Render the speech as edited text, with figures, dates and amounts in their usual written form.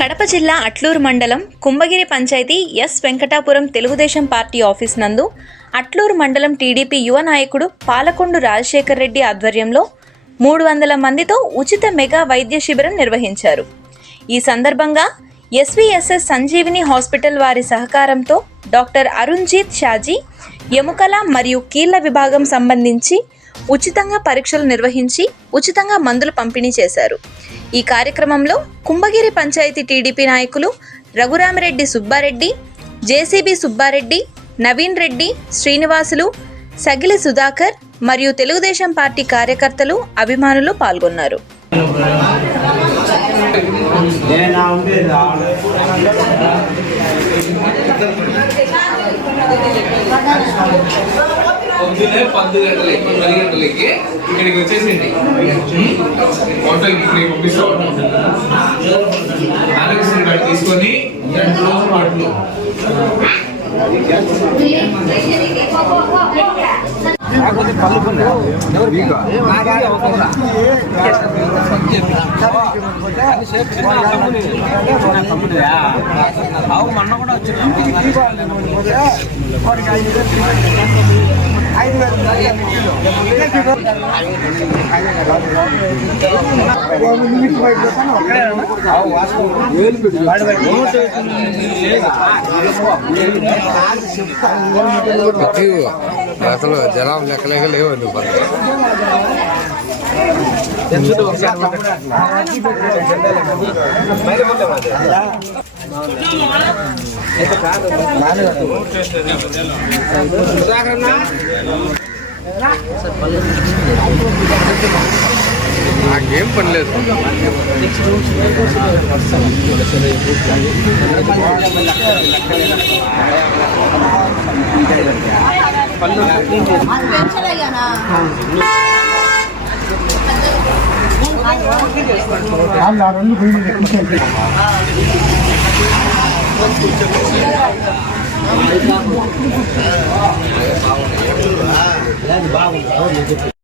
కడప జిల్లా అట్లూరు మండలం Kumbhagiri panchayat S Venkatapuram Telugu Desam party office నందు అట్లూరు మండలం టీడీపీ యువ నాయకుడు పాలకొండు రాజశేఖర్ రెడ్డి ఆధ్వర్యంలో 300 మందితో ఉచిత మెగా వైద్య శిబిరం నిర్వహించారు. ఈ సందర్భంగా ఎస్వీఎస్ఎస్ సంజీవిని హాస్పిటల్ వారి సహకారంతో డాక్టర్ అరుణ్జీత్ షాజీ ఎముకల మరియు కీళ్ల విభాగం సంబంధించి ఉచితంగా పరీక్షలు నిర్వహించి ఉచితంగా మందులు పంపిణీ చేశారు. ఈ కార్యక్రమంలో కుంభగిరి పంచాయతీ టీడీపీ నాయకులు రఘురామిరెడ్డి సుబ్బారెడ్డి, జేసీబీ సుబ్బారెడ్డి, నవీన్ రెడ్డి, శ్రీనివాసులు, సగిలి సుధాకర్ మరియు తెలుగుదేశం పార్టీ కార్యకర్తలు, అభిమానులు పాల్గొన్నారు. పొద్దునే 10 గంటలకి ఇక్కడికి వచ్చేసింది. హోటల్కి ఇక్కడికి పంపిస్తాం. ఆరోగ్యశ్రీ కార్డు తీసుకొని 2 రోజుల పాటు మొన్న కూడా వచ్చింది. అసలు జలం లెక్కలేక లేవు. నాకేం పని లేదు. బాగుంది.